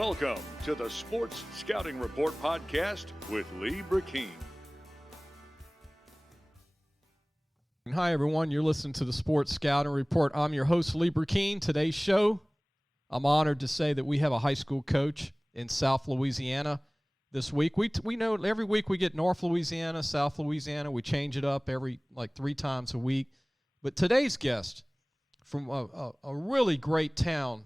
Welcome to the Sports Scouting Report podcast with Lee Brecheen. Hi, everyone. You're listening to the Sports Scouting Report. I'm your host, Lee Brecheen. Today's show, I'm honored to say that we have a high school coach in South Louisiana this week. We know every week we get North Louisiana, South Louisiana. We change it up every 3 times a week. But today's guest from a really great town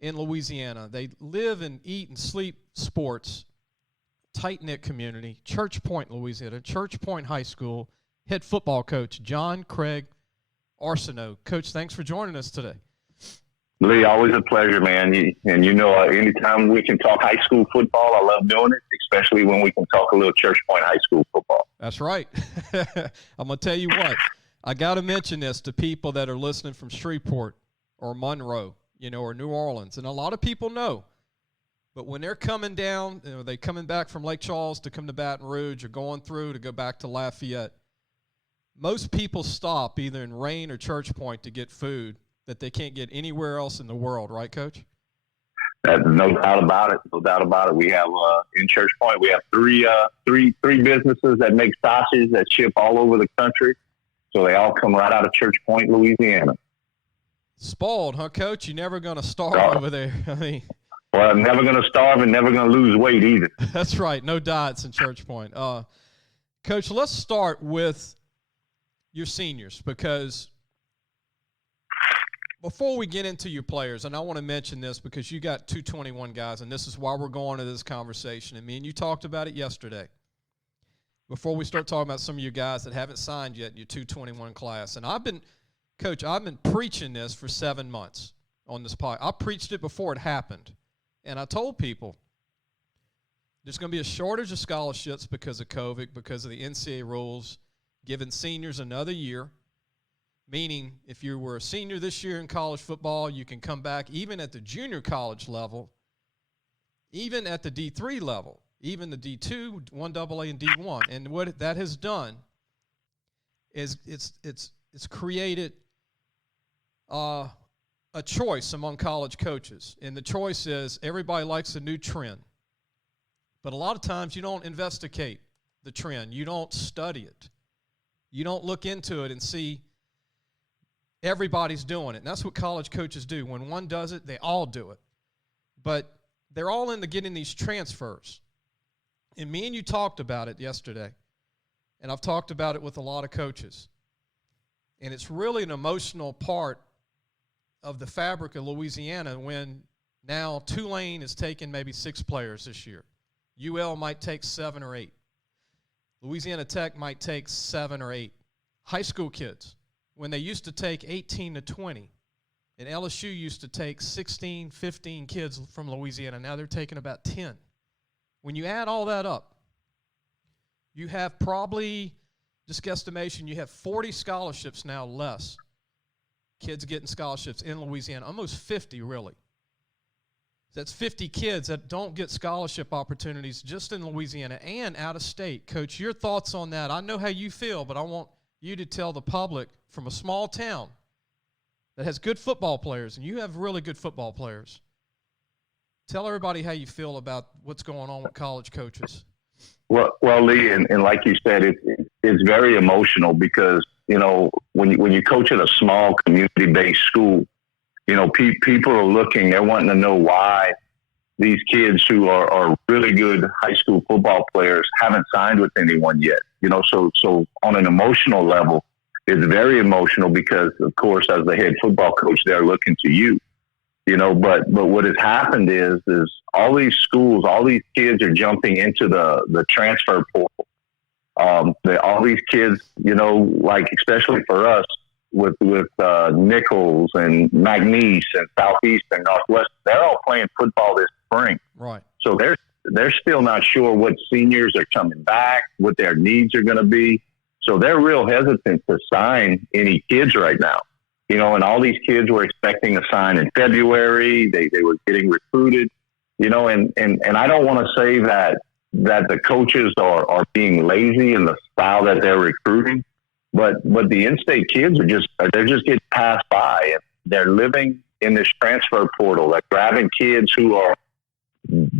in Louisiana. They live and eat and sleep sports, tight-knit community, Church Point, Louisiana, Church Point High School, head football coach, John Craig Arceneaux. Coach, thanks for joining us today. Lee, always a pleasure, man. Anytime we can talk high school football, I love doing it, especially when we can talk a little Church Point High School football. That's right. I'm going to tell you what, I got to mention this to people that are listening from Shreveport or Monroe, or New Orleans. And a lot of people know. But when they're coming down, they're coming back from Lake Charles to come to Baton Rouge or going through to go back to Lafayette, most people stop either in Rayne or Church Point to get food that they can't get anywhere else in the world. Right, Coach? No doubt about it. No doubt about it. We have, in Church Point, we have three businesses that make sausage that ship all over the country. So they all come right out of Church Point, Louisiana. Spoiled, huh, Coach? You're never going to starve over there. Well, I'm never going to starve and never going to lose weight either. That's right. No diets in Church Point. Coach, let's start with your seniors, because before we get into your players, and I want to mention this because you got 221 guys, and this is why we're going to this conversation. And me and you talked about it yesterday. Before we start talking about some of your guys that haven't signed yet in your 221 class. And Coach, I've been preaching this for 7 months on this podcast. I preached it before it happened. And I told people there's going to be a shortage of scholarships because of COVID, because of the NCAA rules, giving seniors another year, meaning if you were a senior this year in college football, you can come back even at the junior college level, even at the D3 level, even the D2, 1AA, and D1. And what that has done is it's created a choice among college coaches. And the choice is everybody likes a new trend. But a lot of times you don't investigate the trend. You don't study it. You don't look into it and see everybody's doing it. And that's what college coaches do. When one does it, they all do it. But they're all into getting these transfers. And me and you talked about it yesterday. And I've talked about it with a lot of coaches. And it's really an emotional part of the fabric of Louisiana when now Tulane is taking maybe 6 players this year. UL might take 7 or 8. Louisiana Tech might take 7 or 8. High school kids, when they used to take 18 to 20, and LSU used to take 16, 15 kids from Louisiana, now they're taking about 10. When you add all that up, you have probably, just guesstimation, you have 40 scholarships now less. Kids getting scholarships in Louisiana, almost 50 really. That's 50 kids that don't get scholarship opportunities just in Louisiana and out of state. Coach, your thoughts on that? I know how you feel, but I want you to tell the public from a small town that has good football players, and you have really good football players. Tell everybody how you feel about what's going on with college coaches. Well, Lee, and like you said, it's very emotional because, when you coach at a small community-based school, people are looking, they're wanting to know why these kids who are really good high school football players haven't signed with anyone yet. So on an emotional level, it's very emotional because, of course, as the head football coach, they're looking to you. But what has happened is all these schools, all these kids are jumping into the transfer portal. All these kids, especially for us with Nicholls and McNeese and Southeast and Northwest, they're all playing football this spring. Right. So they're still not sure what seniors are coming back, what their needs are going to be. So they're real hesitant to sign any kids right now. And all these kids were expecting to sign in February. They were getting recruited, and I don't want to say that the coaches are being lazy in the style that they're recruiting, but the in-state kids they're just getting passed by, and they're living in this transfer portal. They're grabbing kids who are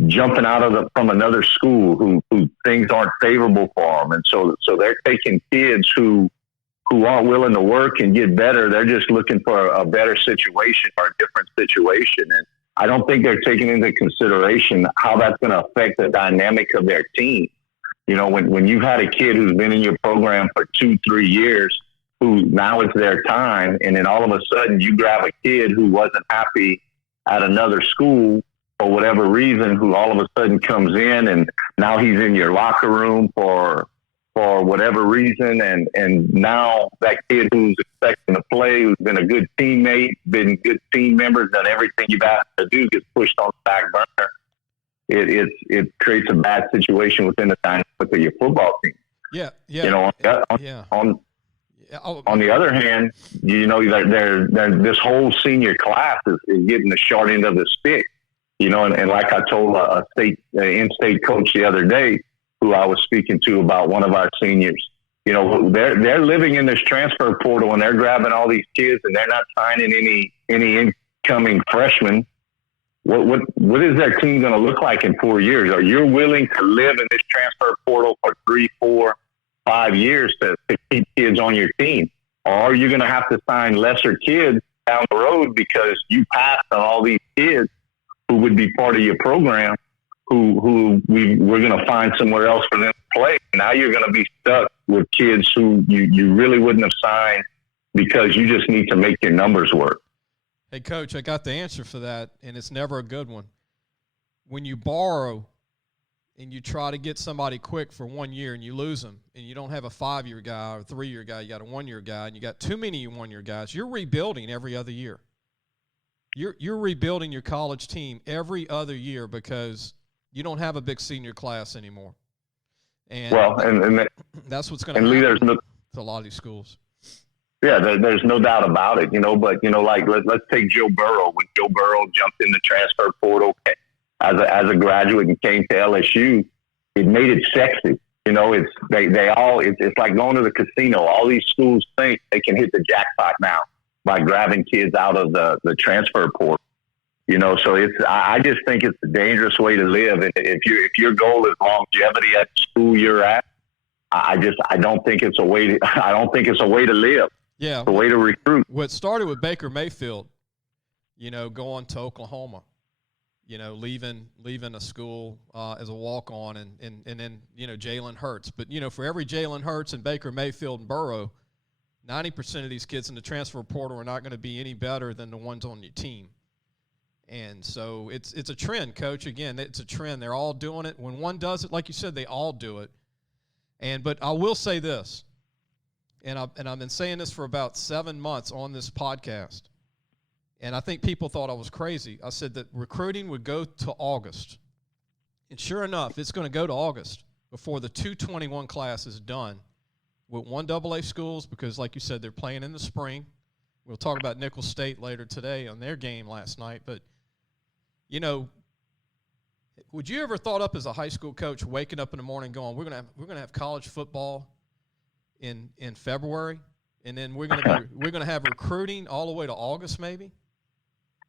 jumping out from another school who things aren't favorable for them. And so they're taking kids who aren't willing to work and get better. They're just looking for a better situation or a different situation. And I don't think they're taking into consideration how that's going to affect the dynamic of their team. You know, when you've had a kid who's been in your program for 2-3 years, who now it's their time, and then all of a sudden you grab a kid who wasn't happy at another school for whatever reason, who all of a sudden comes in and now he's in your locker room for whatever reason. And now that kid who's expecting to play, who's been a good teammate, been good team members, done everything you've asked to do, gets pushed on the back burner. It creates a bad situation within the dynamic of your football team. Yeah. You know, on the other hand, you know, this whole senior class is getting the short end of the stick. You know, and like I told a in-state coach the other day, who I was speaking to about one of our seniors, you know, they're living in this transfer portal and they're grabbing all these kids and they're not signing any incoming freshmen. What is their team going to look like in 4 years? Are you willing to live in this transfer portal for 3, 4, 5 years to keep kids on your team? Or are you going to have to sign lesser kids down the road because you passed on all these kids who would be part of your program, who we're going to find somewhere else for them to play? Now you're going to be stuck with kids who you really wouldn't have signed because you just need to make your numbers work. Hey, Coach, I got the answer for that, and it's never a good one. When you borrow and you try to get somebody quick for 1 year and you lose them, and you don't have a 5-year guy or a 3-year guy, you got a 1-year guy, and you got too many 1-year guys, you're rebuilding every other year. You're rebuilding your college team every other year because you don't have a big senior class anymore. And that's what's going to happen to a lot of these schools. Yeah, there's no doubt about it, you know, but, you know, like let's take Joe Burrow. When Joe Burrow jumped in the transfer portal as a graduate and came to LSU, it made it sexy. You know, it's like going to the casino. All these schools think they can hit the jackpot now by grabbing kids out of the transfer portal. You know, so I just think it's a dangerous way to live. And if your goal is longevity at the school you're at, I don't think it's a way to live. Yeah. It's a way to recruit. What started with Baker Mayfield, you know, going to Oklahoma, you know, leaving a school as a walk-on and then, you know, Jalen Hurts. But, you know, for every Jalen Hurts and Baker Mayfield and Burrow, 90% of these kids in the transfer portal are not going to be any better than the ones on your team. And so it's a trend, Coach. Again, it's a trend. They're all doing it. When one does it, like you said, they all do it. But I will say this, and I've been saying this for about 7 months on this podcast, and I think people thought I was crazy. I said that recruiting would go to August. And sure enough, it's going to go to August before the 221 class is done with 1AA schools because, like you said, they're playing in the spring. We'll talk about Nicholls State later today on their game last night. But, you know, would you ever thought up as a high school coach waking up in the morning going, we're gonna have college football in February, and then we're gonna have recruiting all the way to August maybe?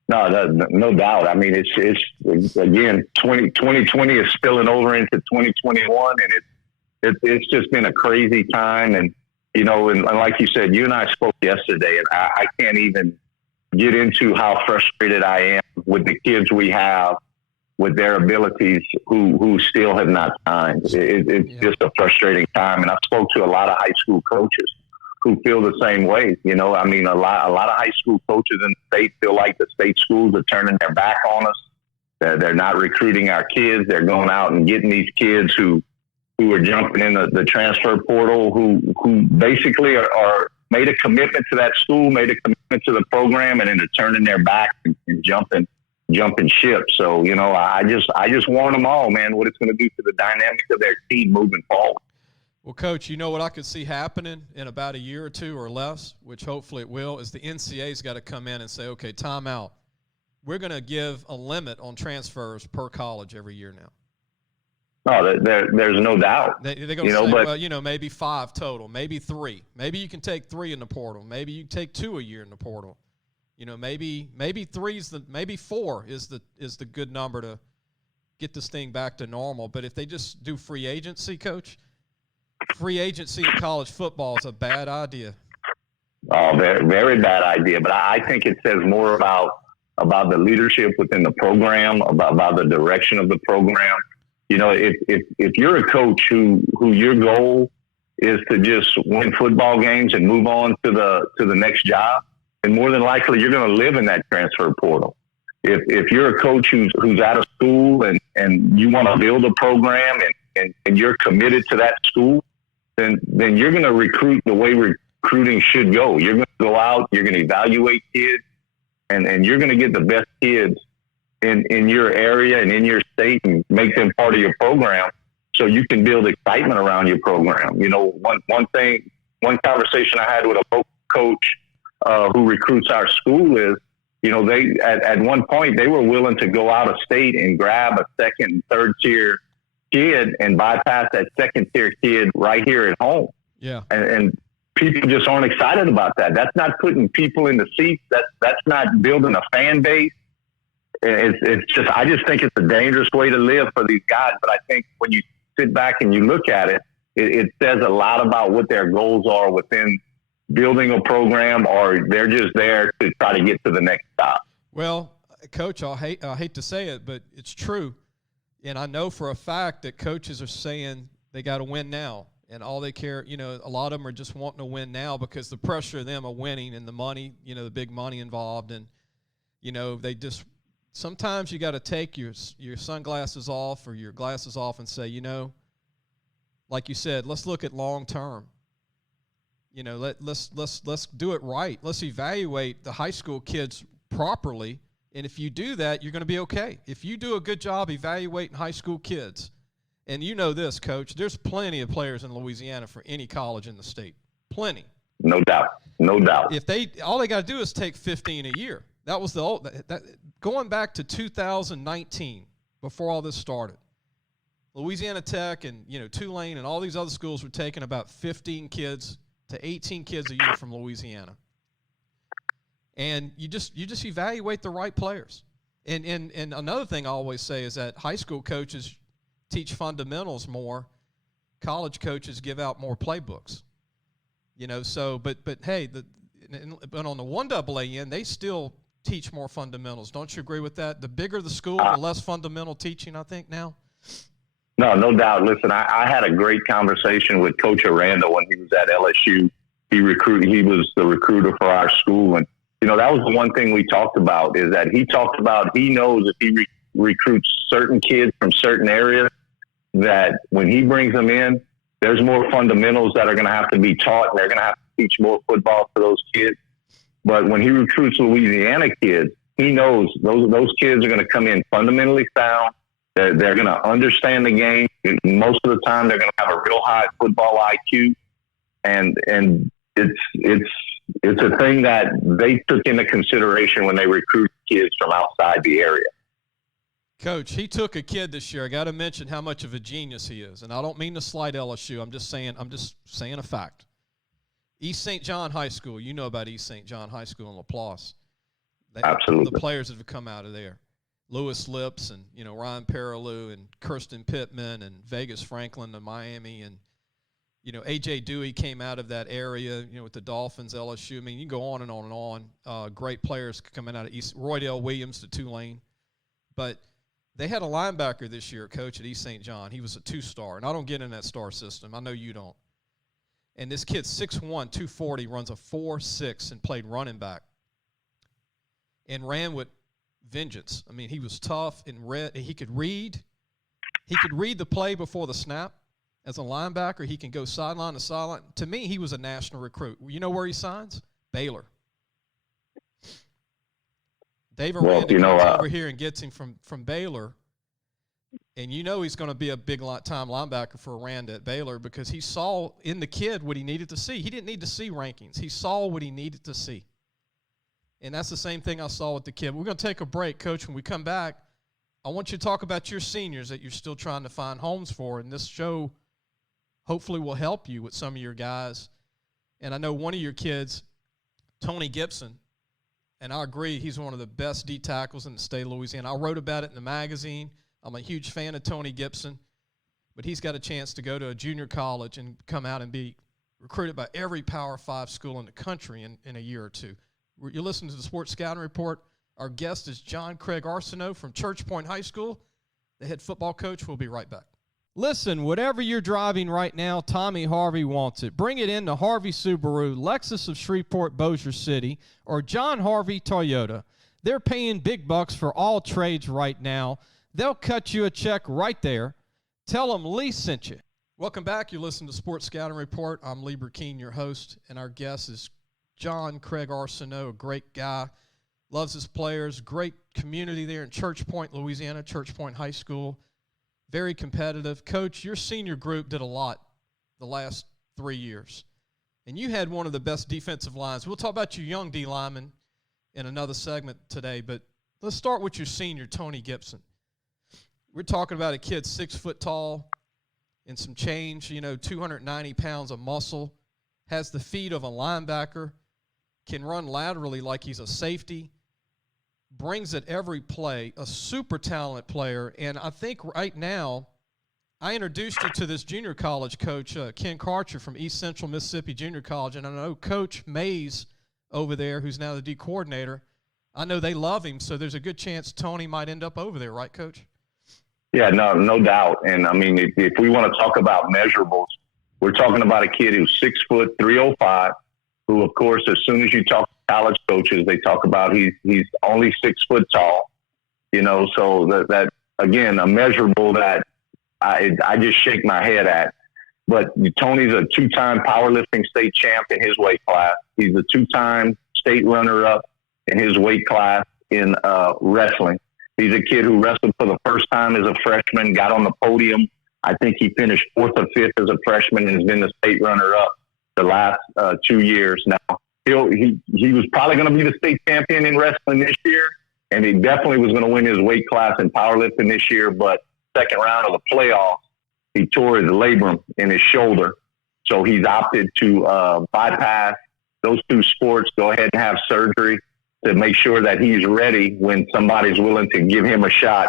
No doubt. I mean, it's again 2020 is spilling over into 2021, and it's just been a crazy time. And you know, and like you said, you and I spoke yesterday, and I can't even get into how frustrated I am with the kids we have, with their abilities who still have not signed. It's just a frustrating time. And I spoke to a lot of high school coaches who feel the same way. You know, I mean, a lot of high school coaches in the state feel like the state schools are turning their back on us. They're not recruiting our kids. They're going out and getting these kids who are jumping in the transfer portal, who basically are made a commitment to that school, made a commitment to the program, and then they're turning their back and jumping ship. So, you know, I just warn them all, man, what it's going to do to the dynamic of their team moving forward. Well, Coach, you know what I could see happening in about a year or two or less, which hopefully it will, is the NCAA's got to come in and say, okay, time out. We're going to give a limit on transfers per college every year now. No, there's no doubt. They're going to say, well, you know, maybe 5 total, maybe 3. Maybe you can take 3 in the portal. Maybe you can take 2 a year in the portal. You know, maybe 4 is the good number get this thing back to normal. But if they just do free agency, Coach, free agency in college football is a bad idea. Oh, very, very bad idea. But I think it says more about the leadership within the program, about the direction of the program. You know, if you're a coach who your goal is to just win football games and move on to the next job, then more than likely you're going to live in that transfer portal. If you're a coach who's out of school and you want to build a program and you're committed to that school, then you're going to recruit the way recruiting should go. You're going to go out, you're going to evaluate kids, and you're going to get the best kids in your area and in your state and make them part of your program so you can build excitement around your program. You know, one conversation I had with a local coach who recruits our school is, you know, they at one point they were willing to go out of state and grab a second and third tier kid and bypass that second tier kid right here at home. Yeah. And people just aren't excited about that. That's not putting people in the seats. That's not building a fan base. I just think it's a dangerous way to live for these guys. But I think when you sit back and you look at it, it says a lot about what their goals are within building a program, or they're just there to try to get to the next stop. Well, Coach, I hate to say it, but it's true. And I know for a fact that coaches are saying they got to win now. And all they care, you know, a lot of them are just wanting to win now because the pressure of them are winning and the money, you know, the big money involved. And, you know, they just – sometimes you got to take your sunglasses off or your glasses off and say, you know, like you said, let's look at long term. You know, let's do it right. Let's evaluate the high school kids properly, and if you do that, you're going to be okay. If you do a good job evaluating high school kids, and you know this, Coach, there's plenty of players in Louisiana for any college in the state. Plenty. No doubt. No doubt. If all they got to do is take 15 a year. That was going back to 2019, before all this started. Louisiana Tech and, you know, Tulane and all these other schools were taking about 15 kids to 18 kids a year from Louisiana. And you just evaluate the right players. And another thing I always say is that high school coaches teach fundamentals more. College coaches give out more playbooks. You know, so but hey, but on the 1AA end, they still teach more fundamentals. Don't you agree with that? The bigger the school, the less fundamental teaching, I think, now. No doubt. Listen, I had a great conversation with Coach Aranda when he was at LSU. He was the recruiter for our school. And, you know, that was the one thing we talked about, is that he talked about he knows if he recruits certain kids from certain areas, that when he brings them in, there's more fundamentals that are going to have to be taught, and they're going to have to teach more football to those kids. But when he recruits Louisiana kids, he knows those kids are going to come in fundamentally sound. They're going to understand the game. Most of the time, they're going to have a real high football IQ, and it's a thing that they took into consideration when they recruit kids from outside the area. Coach, he took a kid this year. I got to mention how much of a genius he is, and I don't mean to slight LSU. I'm just saying a fact. East St. John High School. You know about East St. John High School in LaPlace. Absolutely. The players that have come out of there. Lewis Lips and, you know, Ryan Perilou and Kirsten Pittman and Vegas Franklin and Miami, and, you know, A.J. Dewey came out of that area, you know, with the Dolphins, LSU. I mean, you can go on and on and on. Great players coming out of East. Roydell Williams to Tulane. But they had a linebacker this year, Coach, at East St. John. He was a 2-star, and I don't get in that star system. I know you don't. And this kid's 6'1", 240, runs a 4.6 and played running back and ran with vengeance. I mean, he was tough and he could read. He could read the play before the snap. As a linebacker, he can go sideline to sideline. To me, he was a national recruit. You know where he signs? Baylor. Dave Aranda comes over here and gets him from Baylor. And you know he's going to be a big-time linebacker for Aranda at Baylor, because he saw in the kid what he needed to see. He didn't need to see rankings. He saw what he needed to see. And that's the same thing I saw with the kid. We're going to take a break, Coach. When we come back, I want you to talk about your seniors that you're still trying to find homes for. And this show hopefully will help you with some of your guys. And I know one of your kids, Tony Gibson, and I agree, he's one of the best D tackles in the state of Louisiana. I wrote about it in the magazine. I'm a huge fan of Tony Gibson, but he's got a chance to go to a junior college and come out and be recruited by every Power 5 school in the country in a year or two. You're listening to the Sports Scouting Report. Our guest is John Craig Arceneaux from Church Point High School, the head football coach. We'll be right back. Listen, whatever you're driving right now, Tommy Harvey wants it. Bring it in to Harvey Subaru, Lexus of Shreveport, Bossier City, or John Harvey Toyota. They're paying big bucks for all trades right now. They'll cut you a check right there. Tell them Lee sent you. Welcome back. You're listening to Sports Scouting Report. I'm Lee Brecheen, your host, and our guest is John Craig Arceneaux, a great guy. Loves his players. Great community there in Church Point, Louisiana, Church Point High School. Very competitive. Coach, your senior group did a lot the last 3 years, and you had one of the best defensive lines. We'll talk about your young D lineman in another segment today, but let's start with your senior, Tony Gibson. We're talking about a kid 6 foot tall and some change, 290 pounds of muscle, has the feet of a linebacker, can run laterally like he's a safety, brings it every play, a super talented player. And I think right now, I introduced you to this junior college coach, Ken Karcher from East Central Mississippi Junior College, and I know Coach Mays over there, who's now the D coordinator, I know they love him, so there's a good chance Tony might end up over there, right, Coach? Yeah, no doubt. And, I mean, if we want to talk about measurables, we're talking about a kid who's 6 foot, 305, who, of course, as soon as you talk to college coaches, they talk about he's only 6 foot tall, so that again, a measurable that I just shake my head at. But Tony's a 2-time powerlifting state champ in his weight class. He's a 2-time state runner-up in his weight class in wrestling. He's a kid who wrestled for the first time as a freshman, got on the podium. I think he finished 4th or 5th as a freshman and has been the state runner-up the last 2 years now. He was probably going to be the state champion in wrestling this year, and he definitely was going to win his weight class in powerlifting this year, but second round of the playoffs, he tore his labrum in his shoulder. So he's opted to bypass those 2 sports, go ahead and have surgery to make sure that he's ready when somebody's willing to give him a shot,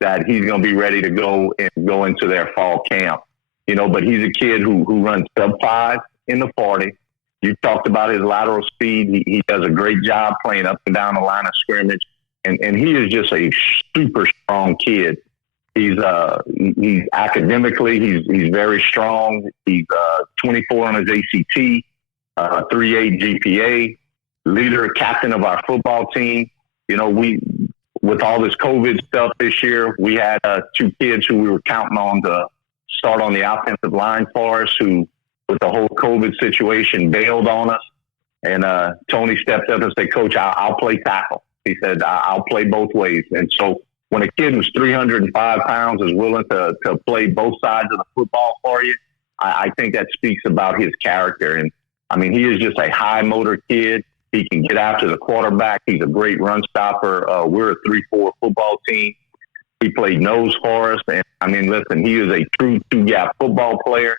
that he's going to be ready to go into their fall camp. But he's a kid who runs sub-5 in the 40. You talked about his lateral speed. He does a great job playing up and down the line of scrimmage. And he is just a super strong kid. He's academically, he's very strong. He's 24 on his ACT, 3.8 GPA, leader, captain of our football team. With all this COVID stuff this year, we had 2 kids who we were counting on to start on the offensive line for us, who, with the whole COVID situation, bailed on us. And Tony stepped up and said, "Coach, I'll play tackle." He said, "I'll play both ways." And so when a kid who's 305 pounds is willing to play both sides of the football for you, I think that speaks about his character. And, I mean, he is just a high motor kid. He can get after the quarterback. He's a great run stopper. We're a 3-4 football team. He played nose for us. And, I mean, listen, he is a true 2-gap football player.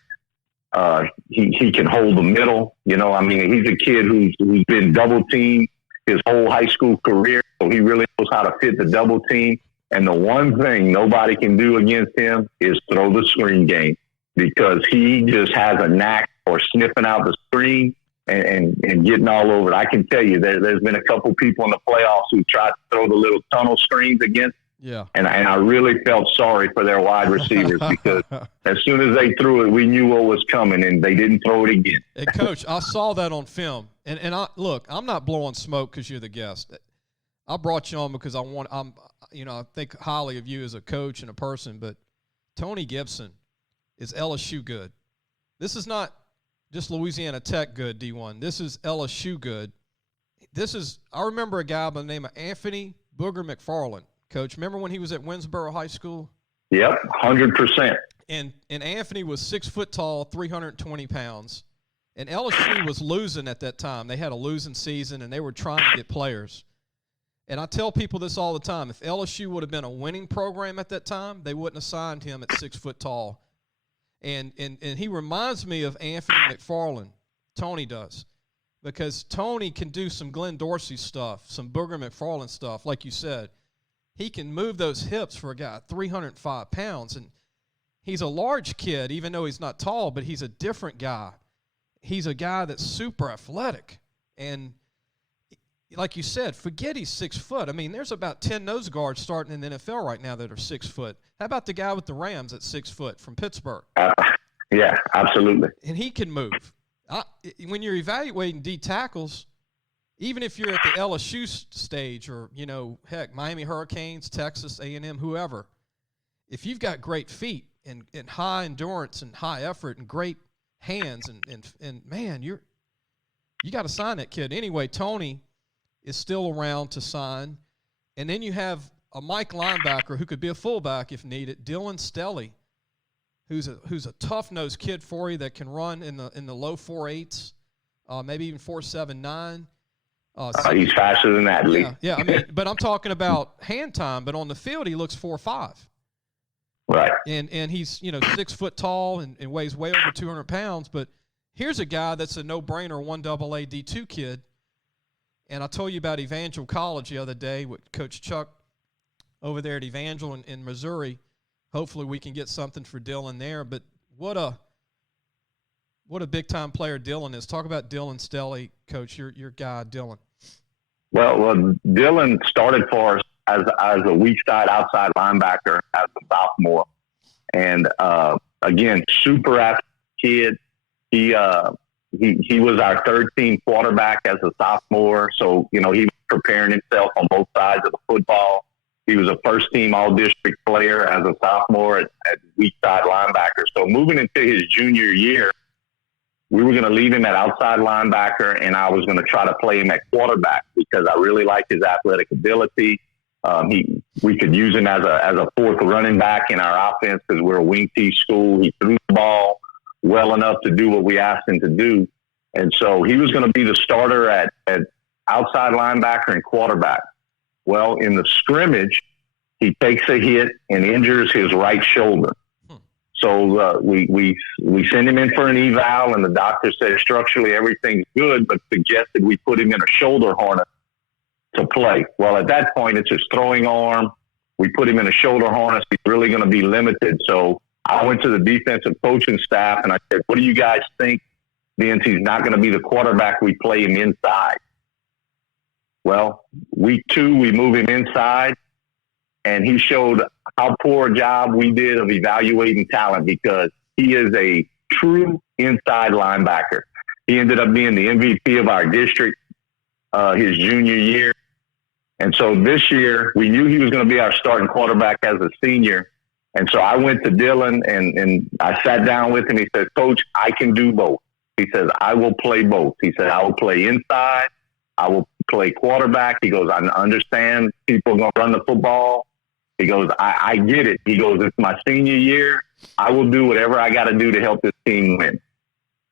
He can hold the middle. He's a kid who's been double teamed his whole high school career. So he really knows how to fit the double team. And the one thing nobody can do against him is throw the screen game, because he just has a knack for sniffing out the screen and getting all over it. I can tell you there's been a couple people in the playoffs who tried to throw the little tunnel screens against. Yeah. And I really felt sorry for their wide receivers, because as soon as they threw it, we knew what was coming, and they didn't throw it again. Hey, Coach, I saw that on film. And look, I'm not blowing smoke because you're the guest. I brought you on because I think highly of you as a coach and a person, but Tony Gibson is LSU good. This is not just Louisiana Tech good, D1. This is LSU good. I remember a guy by the name of Anthony Booger McFarland. Coach, remember when he was at Winsboro High School? Yep, 100%. And Anthony was 6 foot tall, 320 pounds. And LSU was losing at that time. They had a losing season, and they were trying to get players. And I tell people this all the time. If LSU would have been a winning program at that time, they wouldn't have signed him at 6 foot tall. And he reminds me of Anthony McFarland. Tony does. Because Tony can do some Glenn Dorsey stuff, some Booger McFarland stuff, like you said. he can move those hips for a guy 305 pounds. And he's a large kid, even though he's not tall, but he's a different guy. He's a guy that's super athletic. And like you said, forget he's 6 foot. I mean, there's about 10 nose guards starting in the NFL right now that are 6 foot. How about the guy with the Rams at 6 foot from Pittsburgh? Yeah, absolutely. And he can move. When you're evaluating D tackles, even if you're at the LSU stage or, heck, Miami Hurricanes, Texas, A&M, whoever, if you've got great feet and high endurance and high effort and great hands and man, you got to sign that kid. Anyway, Tony is still around to sign. And then you have a Mike linebacker who could be a fullback if needed, Dylan Stelly, who's a tough-nosed kid for you that can run in the low 4.8s, maybe even 4.79. He's faster than that, Lee. Yeah, I mean, but I'm talking about hand time. But on the field, he looks 4.5. Right. And he's 6 foot tall and weighs way over 200 pounds. But here's a guy that's a no-brainer 1AA D2 kid. And I told you about Evangel College the other day with Coach Chuck over there at Evangel in Missouri. Hopefully we can get something for Dylan there. But what a big-time player Dylan is. Talk about Dylan Stelly, Coach, your guy, Dylan. Well, Dylan started for us as a weak side outside linebacker as a sophomore. And, again, super athletic kid. He was our third-team quarterback as a sophomore. So, he was preparing himself on both sides of the football. He was a first-team all-district player as a sophomore at weak side linebacker. So moving into his junior year, we were going to leave him at outside linebacker, and I was going to try to play him at quarterback because I really liked his athletic ability. We could use him as a fourth running back in our offense because we're a wing T school. He threw the ball well enough to do what we asked him to do. And so he was going to be the starter at outside linebacker and quarterback. Well, in the scrimmage, he takes a hit and injures his right shoulder. So we send him in for an eval, and the doctor said structurally everything's good, but suggested we put him in a shoulder harness to play. Well, at that point, it's his throwing arm. We put him in a shoulder harness. He's really going to be limited. So I went to the defensive coaching staff, and I said, what do you guys think? Since he's not going to be the quarterback, we play him inside. Well, week 2, we move him inside, and he showed how poor a job we did of evaluating talent because he is a true inside linebacker. He ended up being the MVP of our district his junior year. And so this year, we knew he was going to be our starting quarterback as a senior. And so I went to Dylan, and I sat down with him. He said, Coach, I can do both. He says, I will play both. He said, I will play inside. I will play quarterback. He goes, I understand people are going to run the football. He goes, I get it. He goes, it's my senior year. I will do whatever I got to do to help this team win.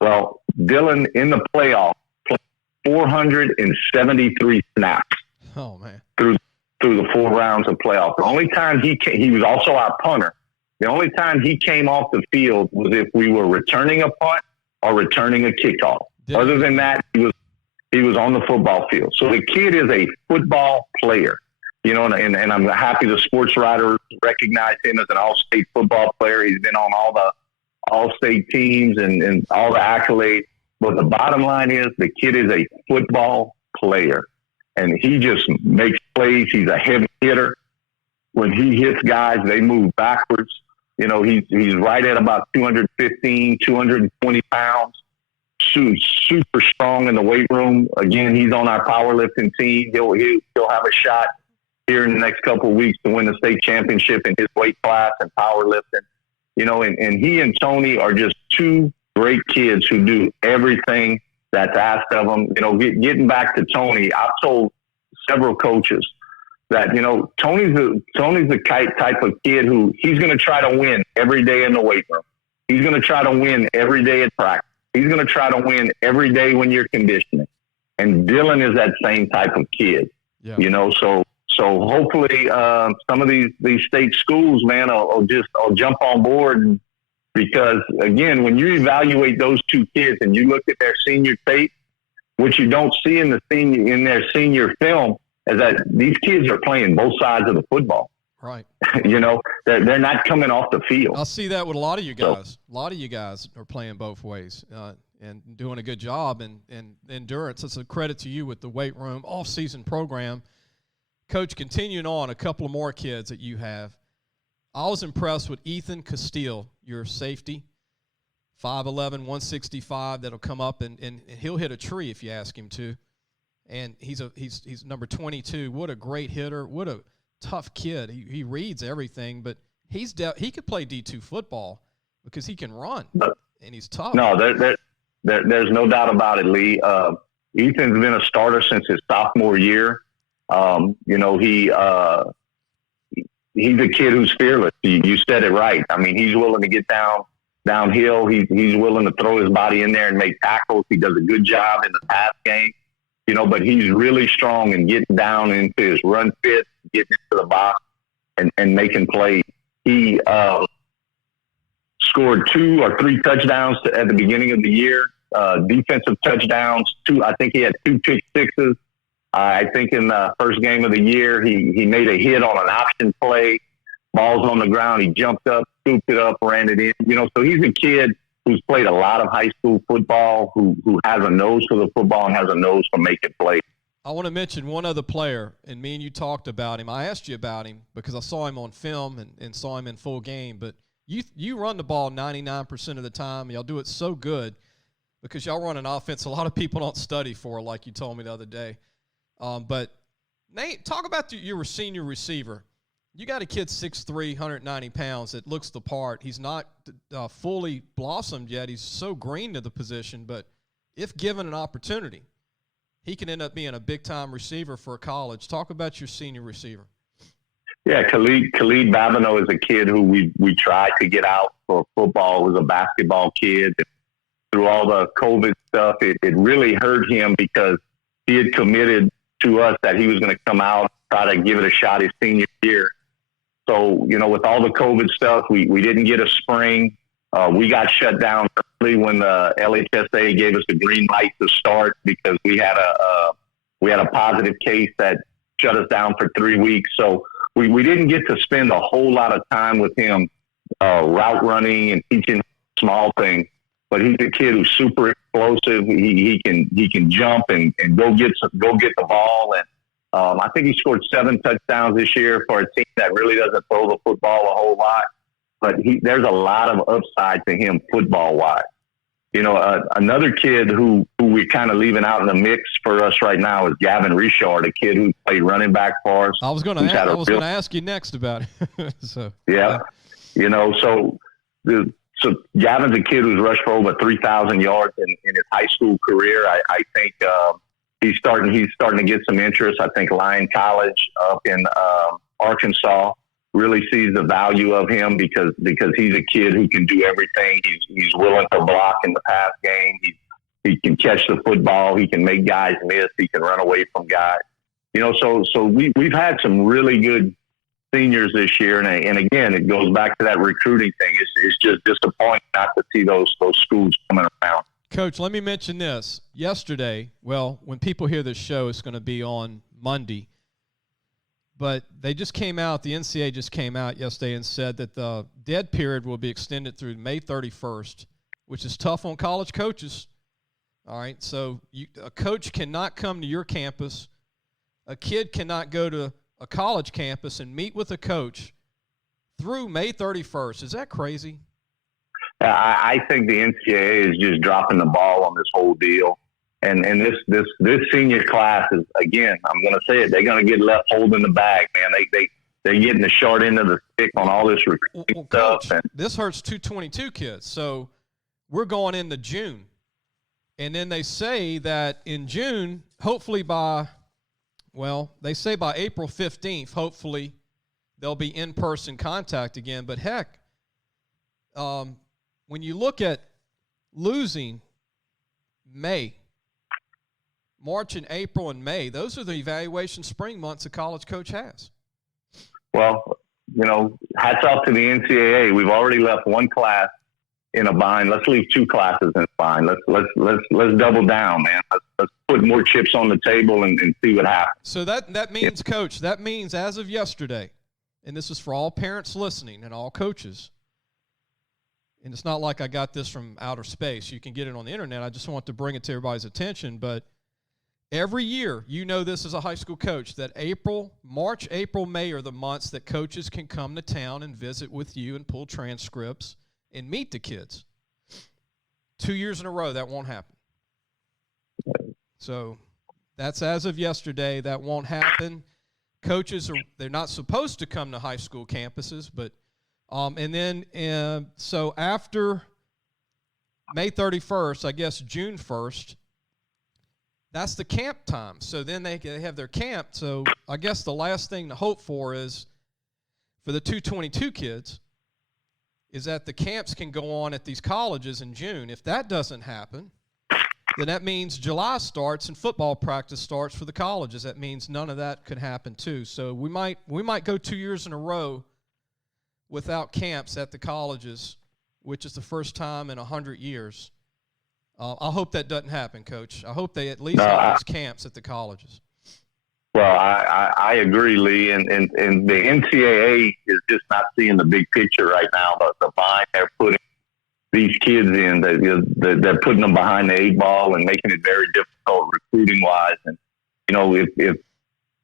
Well, Dylan in the playoff played 473 snaps. Oh, man. Through the 4 rounds of playoff. The only time he was also our punter. The only time he came off the field was if we were returning a punt or returning a kickoff. Other than that, he was on the football field. So the kid is a football player, and I'm happy the sports writers recognize him as an all-state football player. He's been on all the all-state teams and all the accolades. But the bottom line is the kid is a football player, and he just makes plays. He's a heavy hitter. When he hits guys, they move backwards. He's right at about 215, 220 pounds. Super strong in the weight room. Again, he's on our powerlifting team. He'll have a shot here in the next couple of weeks to win the state championship in his weight class and powerlifting. And he and Tony are just 2 great kids who do everything that's asked of them. Getting back to Tony, I've told several coaches that, Tony's the type of kid who he's going to try to win every day in the weight room. He's going to try to win every day at practice. He's going to try to win every day when you're conditioning. And Dylan is that same type of kid, so hopefully some of these state schools, man, will jump on board because, again, when you evaluate those 2 kids and you look at their senior tape, which you don't see in their senior film, is that these kids are playing both sides of the football. Right. They're not coming off the field. I see that with a lot of you guys. A lot of you guys are playing both ways and doing a good job. And endurance, it's a credit to you with the weight room off-season program. Coach, continuing on, a couple of more kids that you have. I was impressed with Ethan Castile, your safety, 5'11", 165, that'll come up and he'll hit a tree if you ask him to. And he's number 22. What a great hitter. What a tough kid. He reads everything, but he could play D2 football because he can run and he's tough. No, there's no doubt about it, Lee. Ethan's been a starter since his sophomore year. He's a kid who's fearless. You said it right. I mean, he's willing to get downhill. He's willing to throw his body in there and make tackles. He does a good job in the pass game, but he's really strong in getting down into his run fit, getting into the box and making plays. He scored 2 or 3 touchdowns at the beginning of the year, defensive touchdowns. I think he had 2 pick sixes. I think in the first game of the year, he made a hit on an option play. Ball's on the ground. He jumped up, scooped it up, ran it in. So he's a kid who's played a lot of high school football, who has a nose for the football and has a nose for making plays. I want to mention one other player, and me and you talked about him. I asked you about him because I saw him on film and saw him in full game. But you run the ball 99% of the time. Y'all do it so good because y'all run an offense a lot of people don't study for, like you told me the other day. But, Nate, talk about your senior receiver. You got a kid 6'3", 190 pounds that looks the part. He's not fully blossomed yet. He's so green to the position. But if given an opportunity, he can end up being a big-time receiver for a college. Talk about your senior receiver. Yeah, Khalip Edwards is a kid who we tried to get out for football. He was a basketball kid. Through all the COVID stuff, it really hurt him because he had committed to us that he was going to come out, try to give it a shot his senior year. So, with all the COVID stuff, we didn't get a spring. We got shut down early when the LHSA gave us the green light to start because we had a positive case that shut us down for 3 weeks. So we didn't get to spend a whole lot of time with him route running and teaching small things. But he's a kid who's super explosive. He can jump and go get the ball. And I think he scored 7 touchdowns this year for a team that really doesn't throw the football a whole lot. But there's a lot of upside to him football wise. Another kid who we're kind of leaving out in the mix for us right now is Gavin Richard, a kid who played running back for us. I was going to ask you next about it. So Gavin's a kid who's rushed for over 3,000 yards in his high school career. I think he's starting to get some interest. I think Lyon College up in Arkansas really sees the value of him because he's a kid who can do everything. He's willing to block in the pass game. He can catch the football. He can make guys miss. He can run away from guys. So we've had some really good seniors this year, and again, it goes back to that recruiting thing. It's just disappointing not to see those schools coming around. Coach, let me mention this. Yesterday, when people hear this show, it's going to be on Monday, but the NCAA just came out yesterday and said that the dead period will be extended through May 31st, which is tough on college coaches. All right, so a coach cannot come to your campus. A kid cannot go to a college campus and meet with a coach through May 31st. Is that crazy? I think the NCAA is just dropping the ball on this whole deal. And this senior class is, again, I'm going to say it, they're going to get left holding the bag, man. They're getting the short end of the stick on all this recruiting stuff. Coach, this hurts 222 kids. So we're going into June. And then they say that in June, hopefully they say by April 15th, hopefully there'll be in-person contact again. But heck, when you look at losing March and April and May, those are the evaluation spring months a college coach has. Well, hats off to the NCAA. We've already left one class in a bind. Let's leave 2 classes in a bind. Let's double down, man. Let's put put more chips on the table and see what happens. So that means, Coach, that means as of yesterday, and this is for all parents listening and all coaches, and it's not like I got this from outer space. You can get it on the internet. I just want to bring it to everybody's attention. But every year, you know this as a high school coach, that March, April, May are the months that coaches can come to town and visit with you and pull transcripts and meet the kids. 2 years in a row, that won't happen. So that's as of yesterday. That won't happen. Coaches they're not supposed to come to high school campuses, but so after May 31st, I guess June 1st, that's the camp time. So then they have their camp. So I guess the last thing to hope for is for the 222 kids is that the camps can go on at these colleges in June. If that doesn't happen, then that means July starts and football practice starts for the colleges. That means none of that could happen too. So we might go 2 years in a row without camps at the colleges, which is the first time in 100 years. I hope that doesn't happen, Coach. I hope they at least have these camps at the colleges. Well, I agree, Lee, and the NCAA is just not seeing the big picture right now. The bind they're putting these kids in, they're putting them behind the 8 ball and making it very difficult recruiting-wise. And, if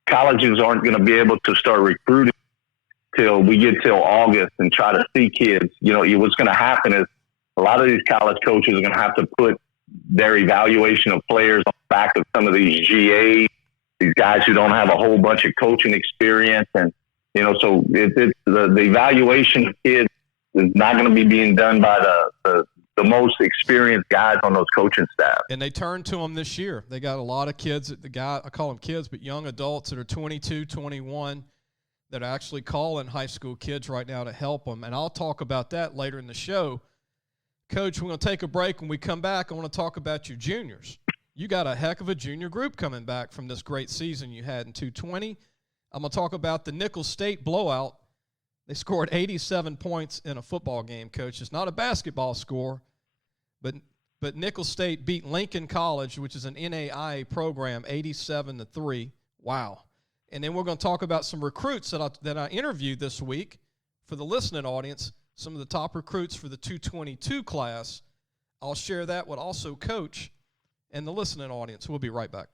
colleges aren't going to be able to start recruiting till we get till August and try to see kids, what's going to happen is a lot of these college coaches are going to have to put their evaluation of players on the back of some of these GAs, these guys who don't have a whole bunch of coaching experience. And, so it's the evaluation of kids is not going to be being done by the most experienced guys on those coaching staff. And they turned to them this year. They got a lot of kids, I call them kids, but young adults that are 22, 21 that are actually calling high school kids right now to help them. And I'll talk about that later in the show. Coach, we're going to take a break. When we come back, I want to talk about your juniors. You got a heck of a junior group coming back from this great season you had in 220. I'm going to talk about the Nicholls State blowout. They scored 87 points in a football game, Coach. It's not a basketball score, but Nicholls State beat Lincoln College, which is an NAIA program, 87-3. Wow. And then we're going to talk about some recruits that I interviewed this week for the listening audience, some of the top recruits for the 222 class. I'll share that with also Coach and the listening audience. We'll be right back.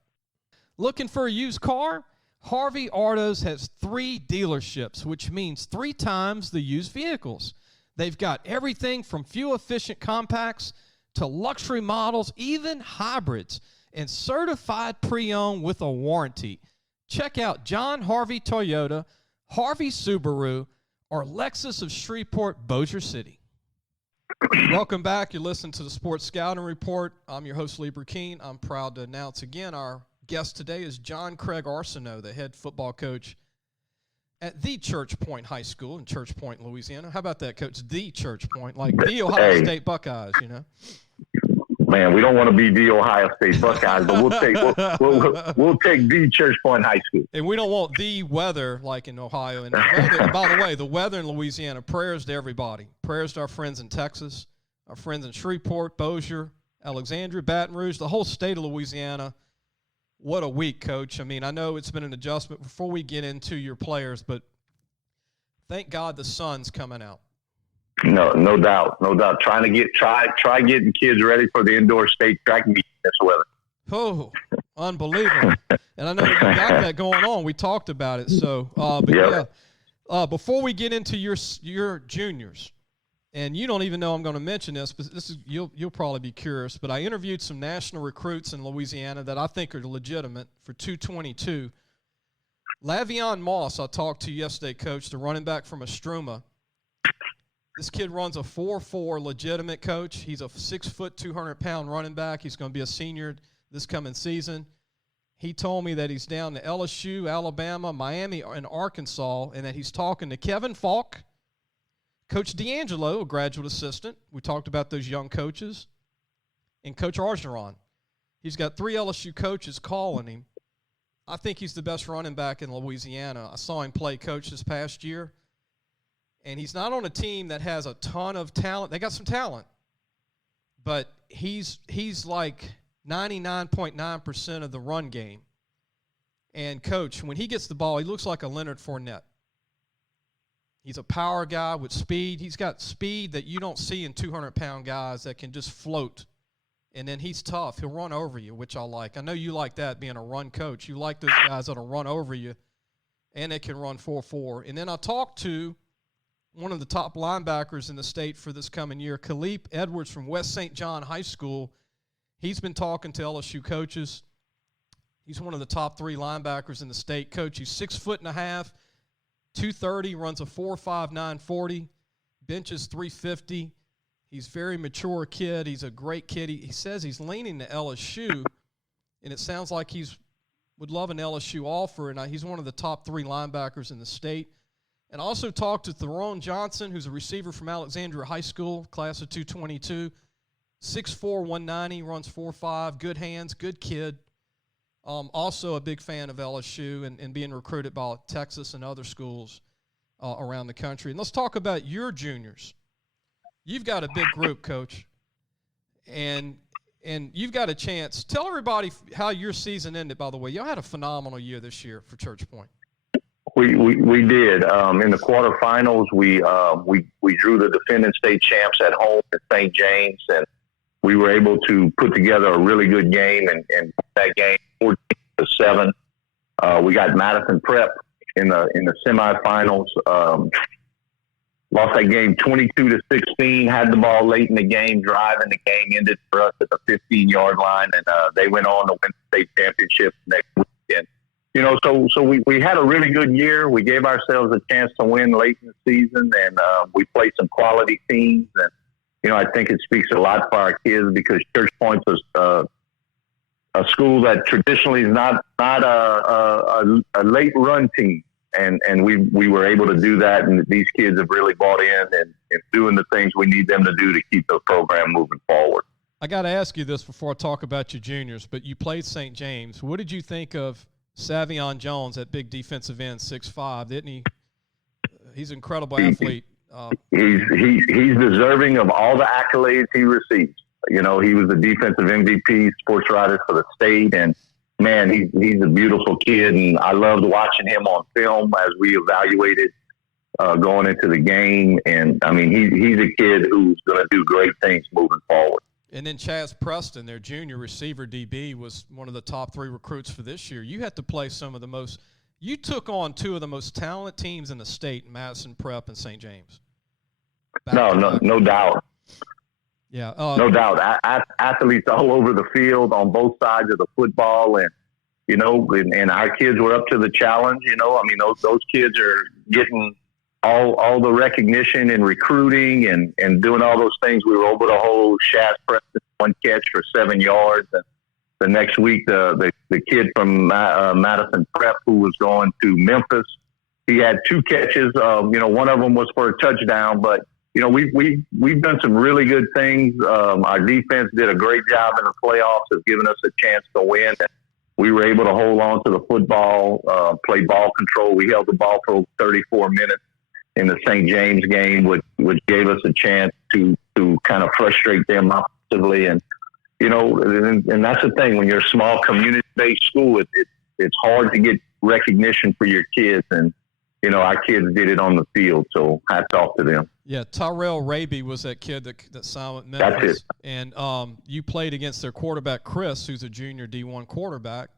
Looking for a used car? Harvey Autos has 3 dealerships, which means 3 times the used vehicles. They've got everything from fuel-efficient compacts to luxury models, even hybrids, and certified pre-owned with a warranty. Check out John Harvey Toyota, Harvey Subaru, or Lexus of Shreveport, Bossier City. Welcome back. You're listening to the Sports Scouting Report. I'm your host, Lee Brecheen. I'm proud to announce again our guest today is John Craig Arceneaux, the head football coach at the Church Point High School in Church Point, Louisiana. How about that, Coach? The Church Point, like the Ohio State Buckeyes, Man, we don't want to be the Ohio State Buckeyes, but we'll take the Church Point High School. And we don't want the weather like in Ohio. And by the way, the weather in Louisiana, prayers to everybody. Prayers to our friends in Texas, our friends in Shreveport, Bossier, Alexandria, Baton Rouge, the whole state of Louisiana. What a week, Coach. I mean, I know it's been an adjustment before we get into your players, but thank God the sun's coming out. No doubt. Try getting kids ready for the indoor state track meet this weather. Oh, unbelievable. And I know you got that going on. We talked about it. So, before we get into your juniors, and you don't even know I'm going to mention this, but you'll probably be curious, but I interviewed some national recruits in Louisiana that I think are legitimate for 222. Lavion Moss, I talked to yesterday, Coach, the running back from Istrouma. This kid runs a 4.4 legitimate, Coach. He's a 6 foot, 200-pound running back. He's going to be a senior this coming season. He told me that he's down to LSU, Alabama, Miami, and Arkansas, and that he's talking to Kevin Falk, Coach D'Angelo, a graduate assistant. We talked about those young coaches. And Coach Arceneaux. He's got 3 LSU coaches calling him. I think he's the best running back in Louisiana. I saw him play, Coach, this past year. And he's not on a team that has a ton of talent. They got some talent. But he's like 99.9% of the run game. And, Coach, when he gets the ball, he looks like a Leonard Fournette. He's a power guy with speed. He's got speed that you don't see in 200-pound guys that can just float. And then he's tough. He'll run over you, which I like. I know you like that, being a run coach. You like those guys that'll run over you, and they can run 4.4. And then I talked to one of the top linebackers in the state for this coming year, Khalip Edwards from West St. John High School. He's been talking to LSU coaches. He's one of the top 3 linebackers in the state. Coach, he's 6'1.5", 230, runs a 4.59 40, benches 350. He's a very mature kid. He's a great kid. He says he's leaning to LSU, and it sounds like would love an LSU offer, and he's one of the top 3 linebackers in the state. And I also talked to Theron Johnson, who's a receiver from Alexandria High School, class of 222, 6'4", 190, runs 4.5, good hands, good kid. Also a big fan of LSU and being recruited by Texas and other schools around the country. And let's talk about your juniors. You've got a big group, Coach, and you've got a chance. Tell everybody how your season ended, by the way. Y'all had a phenomenal year this year for Church Point. We did. In the quarterfinals, we drew the defending state champs at home at St. James, and we were able to put together a really good game, and that game 14-7. We got Madison Prep in the semifinals. Lost that game 22-16. Had the ball late in the game, driving. The game ended for us at the 15-yard line, and they went on to win the state championship next weekend. You know, so we had a really good year. We gave ourselves a chance to win late in the season, and we played some quality teams. And you know, I think it speaks a lot for our kids because Church Point's a school that traditionally is not a late run team. And we were able to do that, and these kids have really bought in and doing the things we need them to do to keep the program moving forward. I got to ask you this before I talk about your juniors, but you played St. James. What did you think of Savion Jones, that big defensive end, 6'5", didn't he? He's an incredible athlete. He's deserving of all the accolades he receives. You know, he was the defensive MVP, sports writer for the state, and man, he's a beautiful kid, and I loved watching him on film as we evaluated going into the game. And, I mean, he's a kid who's going to do great things moving forward. And then Chaz Preston, their junior receiver DB, was one of the top 3 recruits for this year. You had to play some of the most – you took on 2 of the most talented teams in the state, Madison Prep and St. James. No doubt. Yeah, no doubt. Athletes all over the field on both sides of the football, and you know, and our kids were up to the challenge. You know, I mean, those kids are getting all the recognition and recruiting and doing all those things. We were able to hold Shaz Preston 1 catch for 7 yards, and the next week the kid from Madison Prep who was going to Memphis, he had 2 catches. You know, one of them was for a touchdown, but you know, we've done some really good things. Our defense did a great job in the playoffs of giving us a chance to win. And we were able to hold on to the football, play ball control. We held the ball for 34 minutes in the St. James game, which gave us a chance to kind of frustrate them offensively. And, you know, and that's the thing. When you're a small community-based school, it's hard to get recognition for your kids. And, you know, our kids did it on the field, so hats off to them. Yeah, Tyrell Raby was that kid that signed with Memphis. That's it. And you played against their quarterback, Chris, who's a junior D1 quarterback.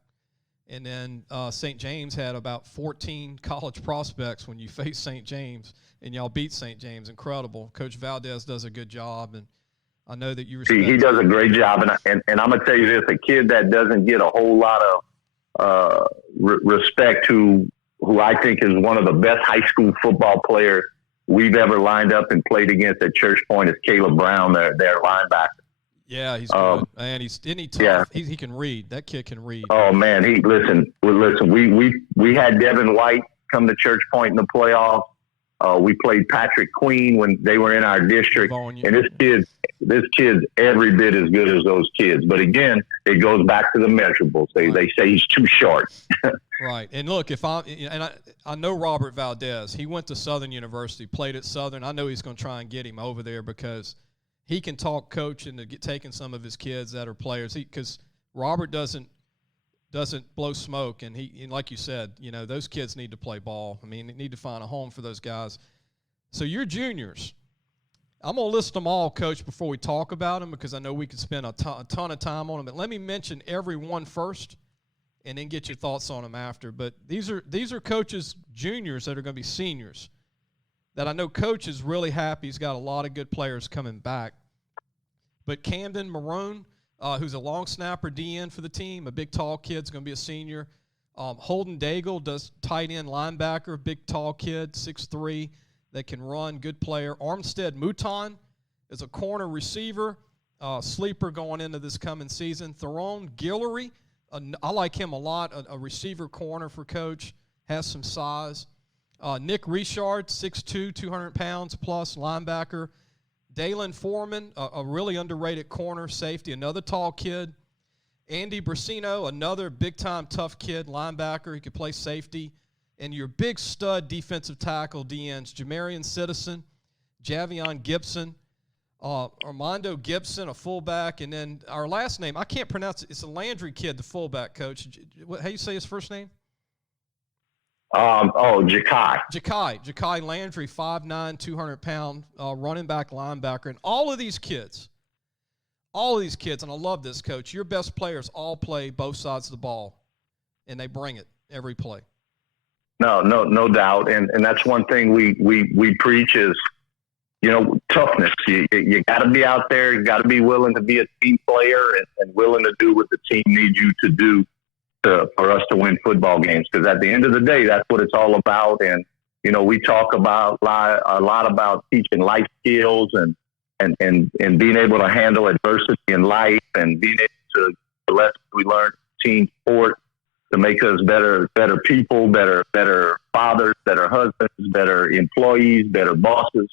And then St. James had about 14 college prospects when you faced St. James, and y'all beat St. James. Incredible. Coach Valdez does a good job, and I know that you respect he does a great job. And I'm going to tell you this, a kid that doesn't get a whole lot of respect who I think is one of the best high school football players we've ever lined up and played against at Church Point is Caleb Brown, their linebacker. Yeah, he's good. And isn't he tough? Yeah. He can read. That kid can read. Oh man, listen. We had Devin White come to Church Point in the playoffs. We played Patrick Queen when they were in our district, and this kid's every bit as good as those kids. But again, it goes back to the measurables. They say he's too short. Right. And look, I know Robert Valdez. He went to Southern University, played at Southern. I know he's going to try and get him over there because he can talk coach into taking some of his kids that are players. Because Robert doesn't blow smoke, and like you said, those kids need to play ball. I mean, they need to find a home for those guys. So your juniors, I'm going to list them all, Coach, before we talk about them, because I know we could spend a ton of time on them. But let me mention every one first, and then get your thoughts on them after. But these are Coach's juniors that are going to be seniors that I know Coach is really happy. He's got a lot of good players coming back. But Camden Marone, who's a long snapper DN for the team, a big, tall kid, is going to be a senior. Holden Daigle does tight end linebacker, big, tall kid, 6'3", that can run, good player. Armstead Mouton is a corner receiver, sleeper going into this coming season. Theron Guillory, I like him a lot, a receiver corner for Coach, has some size. Nick Richard, 6'2", 200 pounds plus, linebacker. Dalen Foreman, a really underrated corner safety, another tall kid. Andy Brecheen, another big-time tough kid, linebacker. He could play safety. And your big stud defensive tackle DNs, Jamarian Citizen, Javion Gibson, Armando Gibson, a fullback. And then our last name, I can't pronounce it. It's a Landry kid, the fullback, Coach. How you say his first name? Jakai. Jakai Landry, 5'9", 200-pound running back, linebacker. And all of these kids, and I love this, Coach, your best players all play both sides of the ball, and they bring it every play. No doubt. And that's one thing we preach is, toughness. You got to be out there. You got to be willing to be a team player and willing to do what the team needs you to do for us to win football games. Because at the end of the day, that's what it's all about. And, we talk about a lot about teaching life skills and being able to handle adversity in life and being able to the lessons we learn team sport to make us better people, better fathers, better husbands, better employees, better bosses.